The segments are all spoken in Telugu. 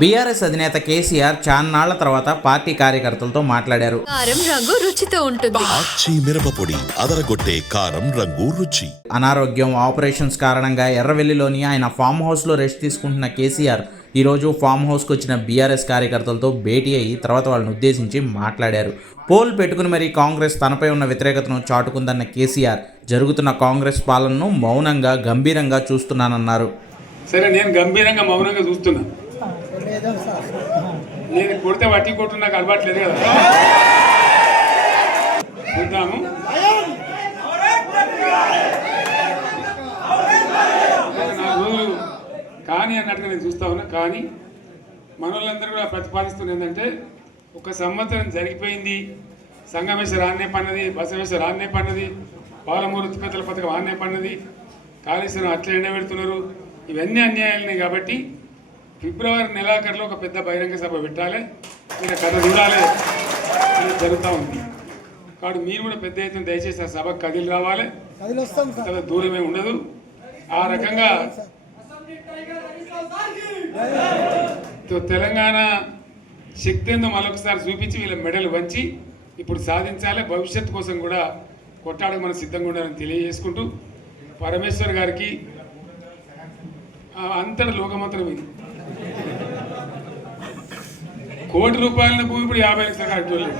బీఆర్ఎస్ అధినేత కేసీఆర్ చాన్నాళ్ల తర్వాత పార్టీ కార్యకర్తలతో మాట్లాడారు. కారం రంగు రుచితో ఉంటుంది. ఆచి మిరపపొడి అదరగొట్టే కారం రంగు రుచి. అనారోగ్యం, ఆపరేషన్స్ కారణంగా ఎర్రవెల్లిలోని ఆయన ఫామ్ హౌస్లో రెస్ట్ తీసుకుంటున్న కేసీఆర్ ఈరోజు ఫామ్ హౌస్కి వచ్చిన బీఆర్ఎస్ కార్యకర్తలతో భేటీ అయ్యి తర్వాత వాళ్ళని ఉద్దేశించి మాట్లాడారు. పోల్ పెట్టుకుని మరీ కాంగ్రెస్ తనపై ఉన్న వ్యతిరేకతను చాటుకుందన్న కేసీఆర్ జరుగుతున్న కాంగ్రెస్ పాలనను మౌనంగా గంభీరంగా చూస్తున్నానన్నారు. సరే, నేను గంభీరంగా మౌనంగా చూస్తున్నా. నేను కొడితే వట్టి కొట్టు నాకు అలవాట్లేదు కదా. చూద్దాము. నాలుగు రోజులు కానీ అన్నట్టుగా నేను చూస్తా ఉన్నా. కానీ మనోళ్ళందరూ కూడా ప్రతిపాదిస్తున్న ఏంటంటే, ఒక సంవత్సరం జరిగిపోయింది, సంగమేశ్వర ఆన్నే పన్నది, బసవేశ్వర ఆన్నే పన్నది, పాలమూరు ఉత్పత్తుల పథకం ఆన్నే పన్నది, కాళేశ్వరం అట్లా ఎండబెడుతున్నారు, ఇవన్నీ అన్యాయాలని. కాబట్టి ఫిబ్రవరి నెలాఖరులో ఒక పెద్ద బహిరంగ సభ పెట్టాలి, మీరు కథ చూడాలి, ఇది జరుగుతూ ఉంది. కాబట్టి మీరు కూడా పెద్ద ఎత్తున దయచేసి ఆ సభకు కదిలి రావాలి, చాలా దూరమే ఉండదు. ఆ రకంగా తెలంగాణ శక్తి ఏందో మరొకసారి చూపించి వీళ్ళ మెడలు వంచి ఇప్పుడు సాధించాలి. భవిష్యత్తు కోసం కూడా కొట్టాడకు మనం సిద్ధంగా ఉండాలని తెలియజేసుకుంటూ, పరమేశ్వర్ గారికి అంతటి లోకమంత్రం ఇది. కోటి రూపాయల భూమి ఇప్పుడు 50 లక్షల కట్టలేదు.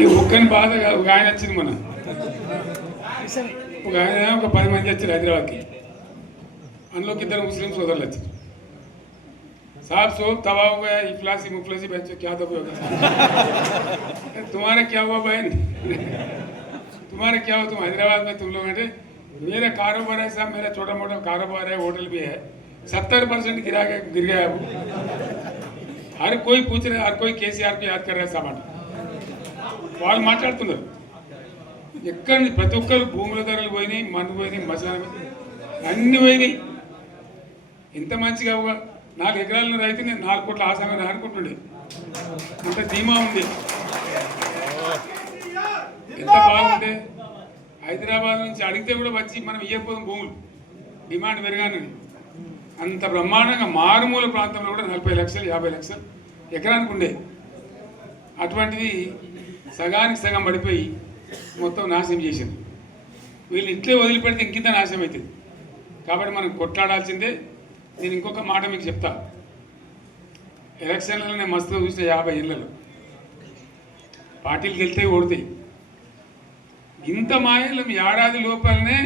ఈ ఒక్కని బాధ ఒక ఆయన వచ్చింది, మన ఒక ఆయన ఒక 10 మంది వచ్చారు హైదరాబాద్కి. అందులోకి 2 ముస్లిం సోదరులు వచ్చారు. साहब सोब तबाह हो गया, इफलासी मुफलसी बच्चों क्या दबे होगा, तुम्हारा क्या हुआ बहन, तुम्हारा क्या हुआ, तुम हैदराबाद में तुम लोग हैं, मेरा कारोबार है साहब, मेरा छोटा मोटा कारोबार है, होटल भी है, 70% गिर गया वो. हर कोई पूछ रहे, हर कोई केसीआर को याद कर रहा है सामान. వాళ్ళు మాట్లాడుతున్నారు. ఎక్కడ ప్రతి ఒక్కరు భూముల ధరలు పోయినాయి, మన్ను పోయినాయి, మసాలా అన్ని పోయినాయి. ఎంత మంచిగా 4 ఎకరాల రైతు నేను 4 కోట్ల ఆసామని అనుకుంటుండే, అంత ధీమా ఉంది, ఎంత బాగుంటే. హైదరాబాద్ నుంచి అడిగితే కూడా వచ్చి మనం ఇవ్వకపోదాం భూములు, డిమాండ్ పెరగానని. అంత బ్రహ్మాండంగా మారుమూల ప్రాంతంలో కూడా 40 లక్షలు 50 లక్షలు ఎకరానికి ఉండే. అటువంటిది సగానికి సగం పడిపోయి మొత్తం నాశనం చేసింది. వీళ్ళు ఇట్లే వదిలిపెడితే ఇంకింత నాశనం అవుతుంది. కాబట్టి మనం కొట్లాడాల్సిందే. నేను ఇంకొక మాట మీకు చెప్తా, ఎలక్షన్లలో నేను మస్తుగా చూసిన 50 ఏళ్ళలో పార్టీలు గెలితే ఓడతాయి. ఇంత మాయలం ఏడాది లోపలనే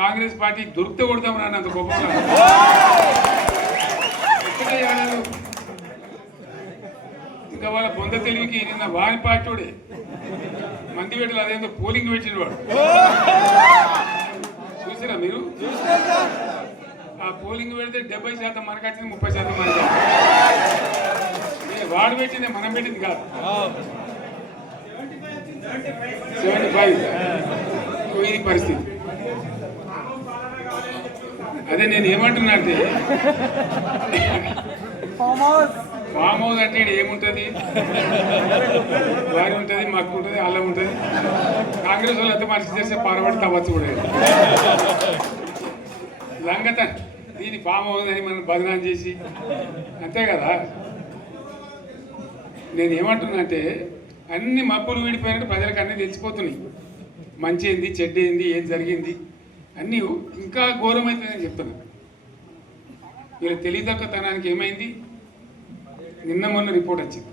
కాంగ్రెస్ పార్టీ దొరికితే కొడతాం రాని అంత గొప్పగా ఒక్కటే ఏడాది. ఇంకా వాళ్ళ పొంద తెలివికి నిన్న వారి పార్టీడే మంది పెట్టలు, అదేందో పోలింగ్ పెట్టిన వాడు చూసారా మీరు? ఆ పోలింగ్ పెడితే 70% మనకు వచ్చింది, 30% మనకి. వాడు పెట్టింది మనం పెట్టింది కాదు. 75 ఇది పరిస్థితి. అదే నేను ఏమంటున్నా అంటే, ఫామ్ హౌస్ అంటే ఏముంటుంది, వారి ఉంటుంది, మక్కు ఉంటుంది, అల్లం ఉంటుంది. కాంగ్రెస్ వాళ్ళు అంతా మనిషి చేస్తే పారబడి తవ్వచ్చు కూడా లంగత. దీన్ని ఫామ్ హౌస్ అని మనం బదనాం చేసి అంతే కదా. నేను ఏమంటున్నా అంటే, అన్ని మబ్బులు వీడిపోయినట్టు ప్రజలకు అన్నీ తెలిసిపోతున్నాయి. మంచి ఏంది, చెడ్డ ఏంది, ఏం జరిగింది అన్నీ ఇంకా ఘోరమవుతుందని చెప్తున్నా. వీళ్ళ తెలివితక్కువతనానికి ఏమైంది, నిన్న మొన్న రిపోర్ట్ వచ్చింది.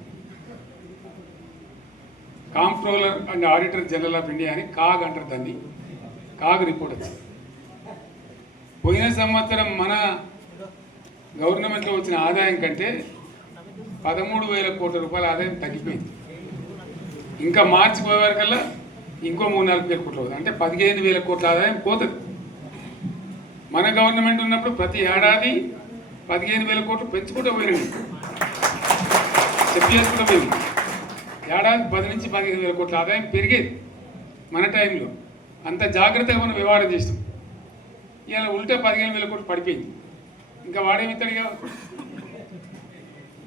Comptroller and auditor general of India అని కాగ్ అంటారు దాన్ని, కాగ్ రిపోర్ట్ వచ్చింది. పోయిన సంవత్సరం మన గవర్నమెంట్లో వచ్చిన ఆదాయం కంటే 13,000 కోట్ల రూపాయల ఆదాయం తగ్గిపోయింది. ఇంకా మార్చి పోయేవారికల్లా ఇంకో 3-4 వేల కోట్లు అవుతుంది, అంటే 15,000 కోట్ల ఆదాయం పోతుంది. మన గవర్నమెంట్ ఉన్నప్పుడు ప్రతి ఏడాది 15,000 కోట్లు పెంచుకుంటూ పోయింది, చెప్పేసుకుంటూ పోయింది. ఏడాది 10 నుంచి 15,000 కోట్ల ఆదాయం పెరిగేది మన టైంలో. అంత జాగ్రత్తగా మనం వ్యవహారం చేస్తాం. ఇలా ఉల్టా 15,000 కోట్లు పడిపోయింది. ఇంకా వాడేమిస్తాడుగా,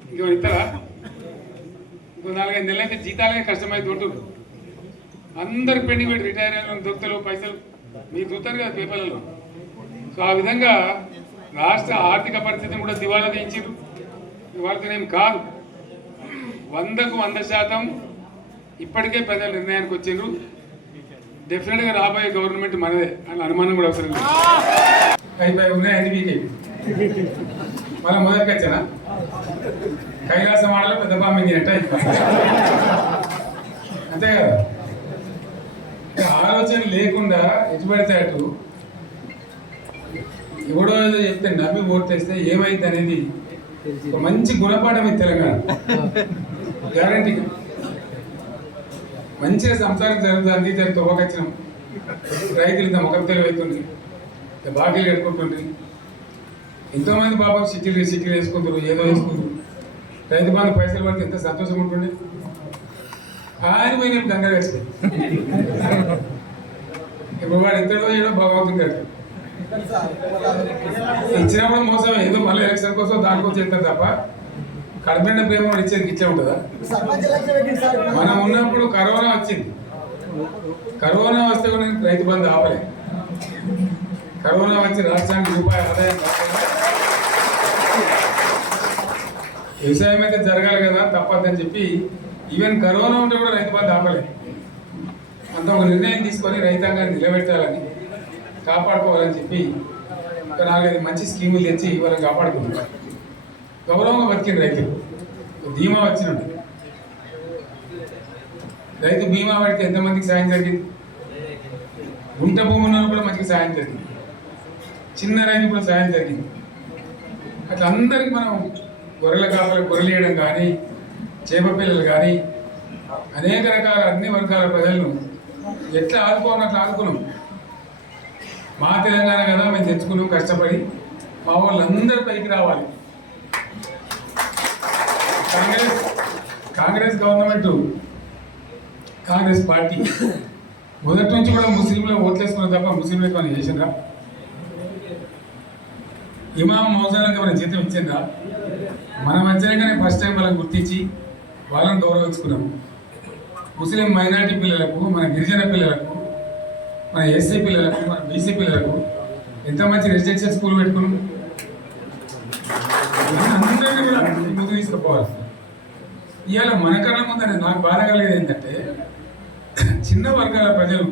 ఇంకో ఇస్తారా? ఇంకో 4-5 నెలలు అయితే జీతాలే కష్టమైంది దొరుకుతుంది. అందరు పెండింగ్ పెట్టి రిటైర్ అయిన దొరుకుతలు పైసలు మీరు చూస్తారు కదా పేపర్లలో. సో ఆ విధంగా రాష్ట్ర ఆర్థిక పరిస్థితిని కూడా దివాలా తీయించారు. వాళ్ళతోనేం కాదు, 100కు 100% ఇప్పటికే ప్రజల నిర్ణయానికి వచ్చిండ్రు. డెఫినెట్గా రాబోయే గవర్నమెంట్ మనదే అని అనుమానం కూడా అవసరం లేదు. అయిపోయి ఉన్నాయి అది వీకే మళ్ళీ మొదటికి వచ్చానా కైలాసం ఆడలో పెద్ద పామింగినట్టు అంతే కదా. ఆలోచన లేకుండా ఎటు పెడితే అటు ఎవడో ఏదో చెప్తే నవ్వి ఓటేస్తే ఏమైంది అనేది ఒక మంచి గుణపాఠం ఇది తెలంగాణ గ్యారంటీగా. మంచిగా సంసారం జరుగుతుంది. తవ్వకొచ్చినాం, రైతులు ఇంత ముఖం తెలివైతుంది, బాకీలు కట్టుకుంటుంది. ఎంతోమంది పాపం సిటీలు వేసుకుంటారు, ఏదో వేసుకుంటారు. రైతు బంధు పైసలు పడితే ఎంత సంతోషం ఉంటుండే. ఆయన పోయి నేను గంగా వేసుకో ఇప్పుడు వాడు ఎంతడో ఏడో భగవంతుడు కట్ట ఇచ్చినప్పుడు మోసం ఏదో మళ్ళీ ఎలక్షన్ కోసం దానికోసం చేస్తారు తప్ప కడపడిన ప్రేమ వాడు ఇచ్చేది ఇచ్చే ఉంటుందా? మనం ఉన్నప్పుడు కరోనా వచ్చింది. కరోనా వస్తే కూడా నేను రైతు బంధు ఆపలే. కరోనా వచ్చి రాష్ట్రానికి రూపాయి ఆదాయం వ్యవసాయం అయితే జరగాలి కదా, తప్పదని చెప్పి ఈవెన్ కరోనా ఉంటే కూడా రైతు బంధు ఆపలే. అంత ఒక నిర్ణయం తీసుకొని రైతాంగాన్ని నిలబెట్టాలని, కాపాడుకోవాలని చెప్పి ఒక 4-5 మంచి స్కీములు తెచ్చి వాళ్ళని కాపాడుకుంటున్నారు. గౌరవంగా బతికిన రైతులు బీమా వచ్చినట్టు. రైతు బీమా పడితే ఎంతమందికి సాయం జరిగింది? గుంట భూమి ఉన్న కూడా మంచిగా సాయం జరిగింది, చిన్న రైతు కూడా సాయం జరిగింది. అట్లా అందరికి మనం గొర్రెల కాపలకు గొర్రెలు వేయడం కానీ, చేప పిల్లలు కానీ, అనేక రకాల అన్ని వర్గాల ప్రజలను ఎట్లా ఆదుకోవాలని అట్లా ఆదుకున్నాం. మా తెలంగాణ కదా మేము తెచ్చుకున్నాం కష్టపడి. మా వాళ్ళందరూ పైకి రావాలి. కాంగ్రెస్ గవర్నమెంట్, కాంగ్రెస్ పార్టీ మొదటి నుంచి కూడా ముస్లింలు ఓట్లేసుకున్న తప్ప ముస్లింలకు మనం చేసిందా? ఇమాం మౌజాలకు మనం జీతం ఇచ్చిందా? మన మధ్యలోనే ఫస్ట్ టైం వాళ్ళని గుర్తించి వాళ్ళని గౌరవించుకున్నాం. ముస్లిం మైనారిటీ పిల్లలకు, మన గిరిజన పిల్లలకు, మన ఎస్సీ పిల్లలకు, మన బీసీ పిల్లలకు ఎంత మంచి రెసిడెన్షియల్ స్కూల్ పెట్టుకున్నాం. అందరినీ కూడా ముందు తీసుకుపోవాలి. ఇవాళ మన కళ్ళ ముందని నాకు బాధ కలిగేది ఏంటంటే, చిన్న వర్గాల ప్రజలు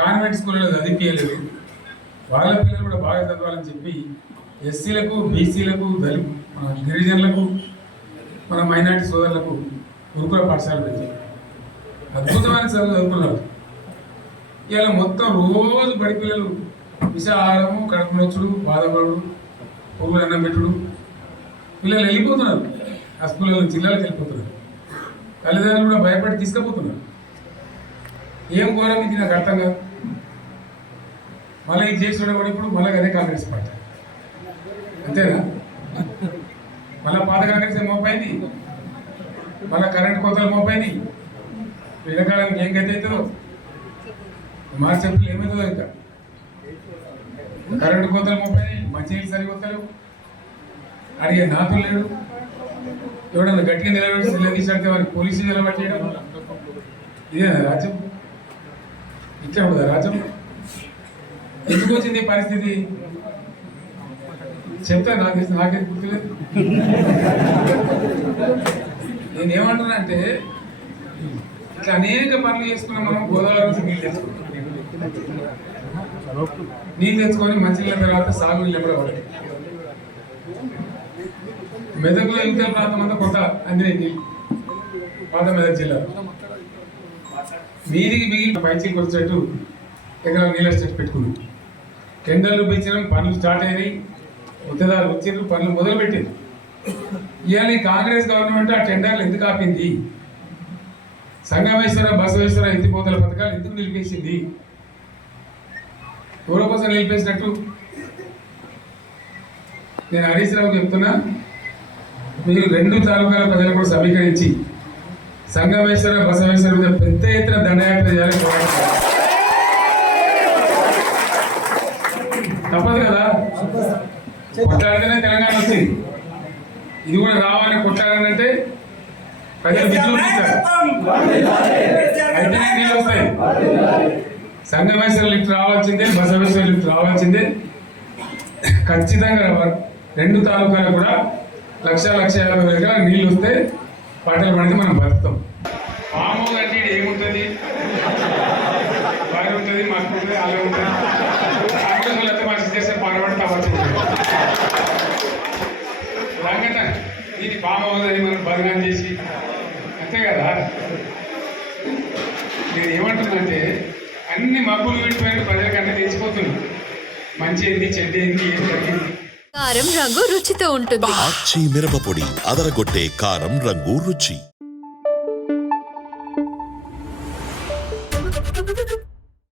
కాన్వెంట్ స్కూళ్ళలో చదివించలేదు, వాళ్ళ పిల్లలు కూడా బాగా చదవాలని చెప్పి ఎస్సీలకు, బీసీలకు, గిరిజనులకు, మన మైనార్టీ సోదరులకు గురుకుల పాఠశాల పెట్టారు. అద్భుతమైన చదువు చదువుకున్నారు. ఇవాళ మొత్తం రోజు బడి పిల్లలు విషాహారము, కడుపు నొచ్చుడు, బాధపడు, పురుగులు అన్నం పెట్టుడు, పిల్లలు వెళ్ళిపోతున్నారు. ఆ స్కూళ్ళలో జిల్లాలకు వెళ్ళిపోతున్నారు. తల్లిదండ్రులు కూడా భయపడి తీసుకుపోతున్నారు. ఏం ఘోరం ఇది నాకు అర్థం కాదు. మళ్ళీ ఇది చేసి కూడా ఇప్పుడు మళ్ళీ అదే కాంగ్రెస్ పార్టీ అంతేనా? మళ్ళీ పాత కాంగ్రెస్ మోపైంది, మళ్ళీ కరెంట్ కోతలు మోపైంది. ఎండాకాలానికి ఏం గతి అవుతుందో మార్చి ఏప్రిల్ ఏమవుతుందో ఇంకా. కరెంటు కోతలు మోపైనాయి, మంచినీళ్ళు సరికొత్తలేవు, అడిగే నాతులు లేడు. ఎవడన్నా గట్టిగా నిలబెట్టి సిల్ల తీసాడితే వారికి పోలీసులు నిలబెట్టేయడం. ఇదేనా రాజ్యం? ఇట్లా ఉంటుందా రాజ్యం? ఎందుకు వచ్చింది పరిస్థితి చెప్తా. నాకేం గుర్తులేదు. నేనేమంటున్నా అంటే, ఇట్లా అనేక పనులు చేసుకున్నాం మనం. గోదావరి నుంచి నీళ్ళు తెచ్చుకున్నాం, నీళ్ళు తెచ్చుకొని మంచినీళ్ళ తర్వాత సాగు నీళ్ళు కూడా పడతాయి. మెదక్లో ఇంకా ప్రాంతం అంతా కొత్త అందినాయి నీళ్ళు, పాత మెదక్ జిల్లా. మీదికి మిగిలిన పైచీకి వచ్చేట్టు ఎకరాలు నీళ్ళ స్టెట్ పెట్టుకున్నాం. టెండర్లు పెంచడం, పనులు స్టార్ట్ అయినాయి, ఉత్తదాలు వచ్చిండ్రు, పనులు మొదలుపెట్టింది. ఇవాళ కాంగ్రెస్ గవర్నమెంట్ ఆ టెండర్లు ఎందుకు ఆపింది? సంగమేశ్వర, బసవేశ్వర ఎత్తిపోతల పథకాలు ఎందుకు నిలిపేసింది? ఎవరి కోసం నిలిపేసినట్టు? నేను హరీష్ రావు చెప్తున్నా, మీరు 2 తాలూకాల ప్రజలు కూడా సమీకరించి సంగమేశ్వర, బసవేశ్వర మీద పెద్ద ఎత్తున దండయాత్ర చేయాలని తప్పదు కదా. కొట్లాడితేనే తెలంగాణ వచ్చింది. ఇది కూడా రావాలని కొట్లాడాలంటే ప్రజలు విజృంభిస్తారు, అయితేనే నీళ్ళు వస్తాయి. సంగమేశ్వర లిఫ్ట్ రావాల్సిందే, బసవేశ్వర లిఫ్ట్ రావాల్సిందే. ఖచ్చితంగా రెండు తాలూకాలు కూడా 1,50,000 ఎకరాల నీళ్ళు వస్తే పంటలు పండితే మనం బతుకుతాం. ఫామ్ హౌస్ అంటే ఈడ ఏముంటుంది, వారి ఉంటుంది, మాకు ఉంటుంది, అలా ఉంటుంది. కాంగ్రెస్ వాళ్ళు అయితే మంచి చేస్తే పాల్పడి తవ్వచ్చు. రంగట దీన్ని ఫామ్ హౌస్ అని మనం బదనాలు చేసి అంతే కదా. నేను ఏమంటుందంటే అన్ని మబ్బులు విడిపోయిన ప్రజలకన్నా తెలిసిపోతుంది మంచి ఏంది, చెడ్డ ఏంది, ఏం తగ్గింది. కారం రంగు రుచితో ఉంటుంది. ఆచి మిరప పొడి అదరగొట్టే కారం రంగు రుచి.